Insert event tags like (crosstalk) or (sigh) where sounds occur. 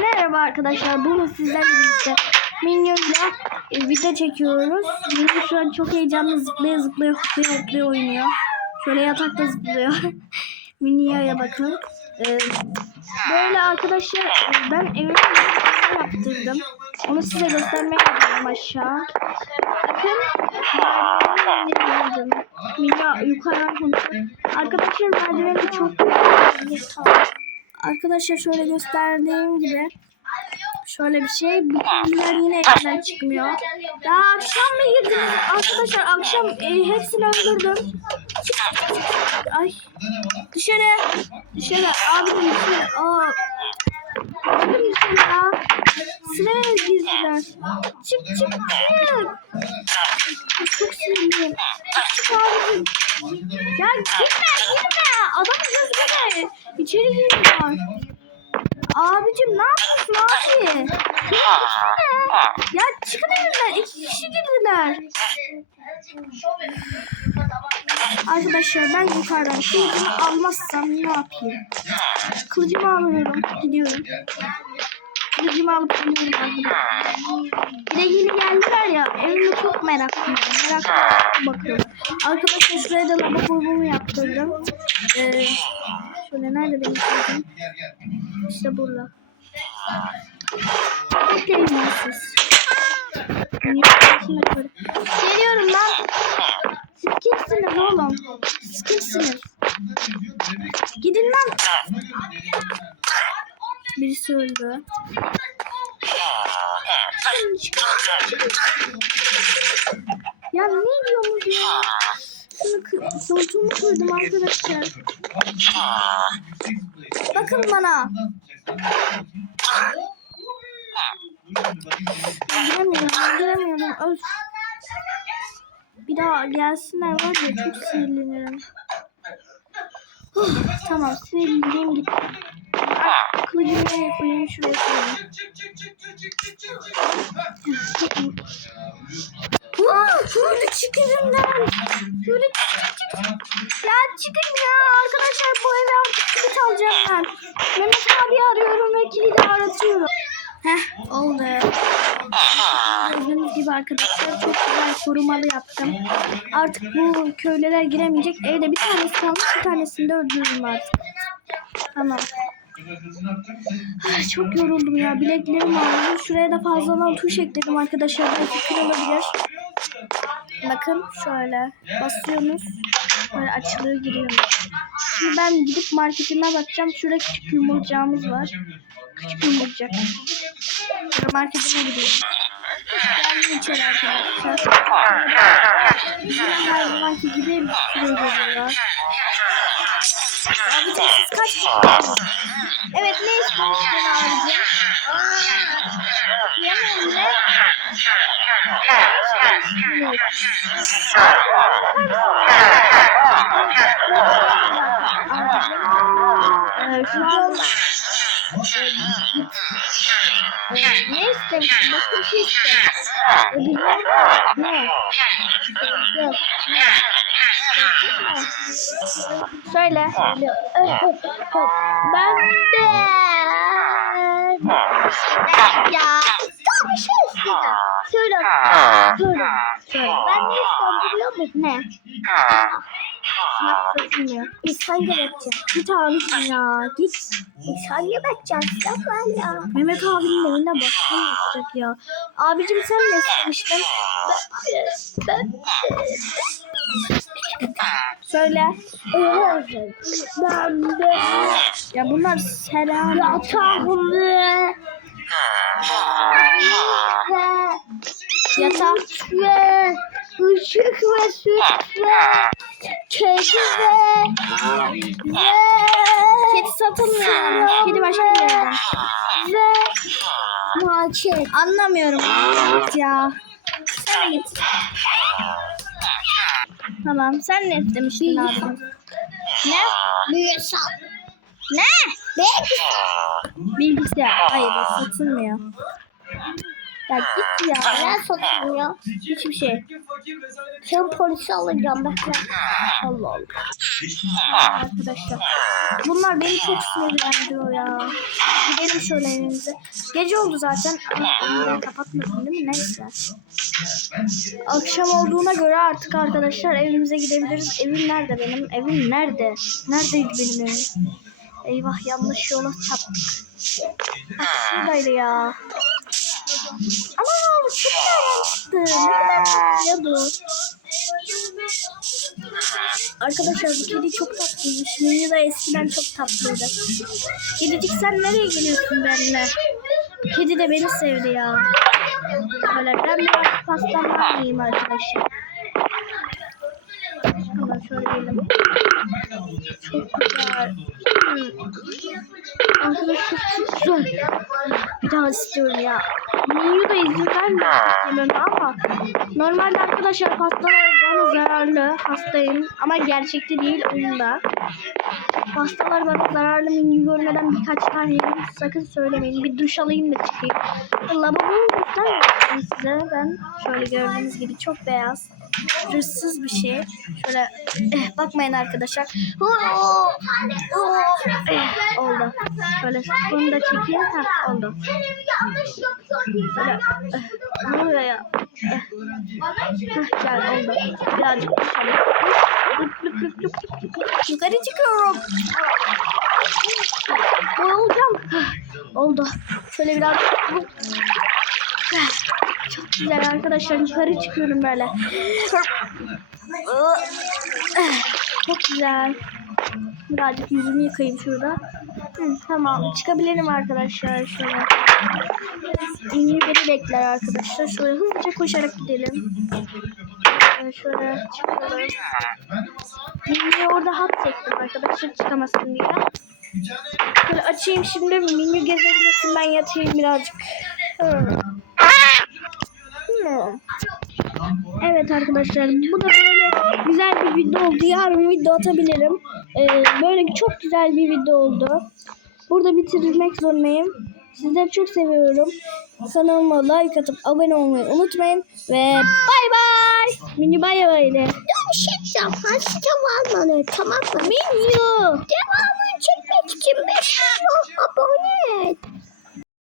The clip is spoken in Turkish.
Merhaba arkadaşlar. Bugün sizlerle birlikte Minyon'la e, video çekiyoruz. Minyon şu an çok heyecanlı zıplaya zıplaya hoplaya hoplaya oynuyor. Şöyle yatakta zıplıyor. (laughs) Minyon'a bakın. E, böyle arkadaşlar e, ben evime bir yaptırdım. Onu size göstermeye gidiyorum aşağı. Bakın. Minyon yukarıdan konuşuyor. Arkadaşlar merdiveni çok Arkadaşlar şöyle gösterdiğim gibi şöyle bir şey. Köylüler yine evden çıkmıyor. Ya akşam mı girdiniz? Arkadaşlar akşam e, hepsini öldürdüm. Ay. Dışarı. Dışarı. Abi dışarı. Aa. Dışarı ya. Sıraya girdiler. Çık çık çık. Çok sinirliyim. Çık abicim. Ya gitme gitme. Adamın İçeri giriyorlar. Abicim ne yapıyorsun abi? Gitsene. Ya çıkın evimden. İki kişi girdiler. Arkadaşlar ben yukarıdan kılıcımı almazsam ne yapayım? Kılıcımı alıyorum. Gidiyorum. Kılıcımı alıp gidiyorum arkadaşlar. Bir de yeni geldiler ya. Evime çok meraklıyım. Meraklı bakıyorum. Arkadaşlar şuraya da lavabomu yaptırdım. Ee, şöyle nerede benim kılıcım? İşte burada. Bekleyin lan siz. Geliyorum lan. Siz kimsiniz oğlum? Siz kimsiniz? Gidin lan. Birisi öldü. Ya ne diyorsunuz ya? Koltuğumu kırdım arkadaşlar. Bakın bana. Giremiyorum, giremiyorum. Öf. Bir daha gelsinler var ya çok sinirlenirim. Huh, tamam sinirliliğim gitti. Kılıcımı nereye koyayım şuraya koyayım. Huh, Şöyle çık evimden. Şöyle çık çık çık. Ya çıkın ya arkadaşlar bu eve artık kilit alacağım ben. Mehmet abi arıyorum ve kilidi aratıyorum. Heh oldu. Gördüğünüz gibi arkadaşlar çok güzel korumalı yaptım. Artık bu köylüler giremeyecek. Evde bir tanesi kalmış bir tanesini de öldürürüm artık. Tamam. Ay, Çok yoruldum ya. Bileklerim ağrıyor. Şuraya da fazladan tuş ekledim arkadaşlar. Belki kırılabilir. Bakın şöyle basıyorsunuz. Böyle açılıyor giriyor. Şimdi ben gidip marketime bakacağım. Şurada küçük yumurcağımız var. Küçük yumurcak. Şöyle marketime gidiyorum. Evet ne istemiştin abicim? Yemeğim ne? Ee, şu an Ee, ne istemiştin? Başka bir şey istemiştin. E, biliyorum. Ne? Yok. Ne? Söyle. Ben de. Ya. Sana istedim. Söyle. Söyle. Söyle. Ben ne biliyor musun? Ne? Sınav çözülmüyor. İhsan gerekecek. Git abicim ya. Git. İhsan gerekecek. Yapma ya. Mehmet abinin evinde baskın yapacak ya. Abicim sen ne istemiştin? Ben, Söyle. Ben de. Ya bunlar selam. Yatağımı. Yatak. Ve ışık ve süt ve kedi ve ve kedi satılmıyor. Kedi başka bir yerden. Ve market. Anlamıyorum. Ya. Sen git. Tamam. Sen ne istemiştin abi? Ne? Bilgisayar. Ne? Bilgisayar. Bilgisayar. Hayır satılmıyor. Ya git ya. Ne satayım ya? Hiçbir şey. Sen polisi alacağım bak ben. Allah Allah. Arkadaşlar. Bunlar beni çok sinirlendiriyor ya. Gidelim şöyle evimize. Gece oldu zaten. Ama ben kapatmadım değil mi? Neyse. Akşam olduğuna göre artık arkadaşlar evimize gidebiliriz. Evim nerede benim? Evim nerede? Neredeydi benim evim? Eyvah yanlış yola çarptık. Ah, Şuradaydı ya. Ama çok yanlıştı. Ne kadar tatlıydı. Arkadaşlar bu kedi çok tatlıymış. Mini de eskiden çok tatlıydı. Kedicik sen nereye geliyorsun benimle? Kedi de beni sevdi ya. Böyle ben biraz pastamı alayım arkadaşlar. Hemen şöyle gelelim. Çok güzel. Hmm. Arkadaşlar güzel. Bir daha istiyorum ya. Menü de izin vermiyor yememe ama normalde arkadaşlar pastalar bana zararlı. Hastayım ama gerçekte değil oyunda. Pastalar bana zararlı menü görmeden birkaç tane yedim. Sakın söylemeyin. Bir duş alayım da çıkayım. Lavaboyu göstermiyorum size. Ben şöyle gördüğünüz gibi çok beyaz. Hırsız bir şey. Şöyle eh, bakmayın arkadaşlar. Eh, oldu. Şöyle bunu da çekeyim. Heh, oldu. Şöyle eh, ne oluyor ya? Eh, gel oldu. Birazcık. Yukarı çıkıyorum. Boyulacağım. Heh, Oldu. Şöyle biraz çok güzel arkadaşlar. Yukarı çıkıyorum böyle. Çok güzel. Birazcık yüzümü yıkayayım şurada. Hı, tamam. Çıkabilirim arkadaşlar şöyle. İyi beni bekler arkadaşlar. Şöyle hızlıca koşarak gidelim. Şöyle, çıkalım. Mini'yi orada hapsettim arkadaşlar çıkamasın diye. Şöyle açayım şimdi. Mini gezebilirsin. Ben yatayım birazcık. Hı. Evet arkadaşlar bu da böyle güzel bir video oldu. Yarın video atabilirim. Ee, böyle çok güzel bir video oldu. Burada bitirmek zorundayım. Sizleri çok seviyorum. Kanalıma like atıp abone olmayı unutmayın. Ve bay bay. Mini bay bay de. Bir şey diyeceğim. Tamam mı? Mini. Devamını çekmek için 5 abone et.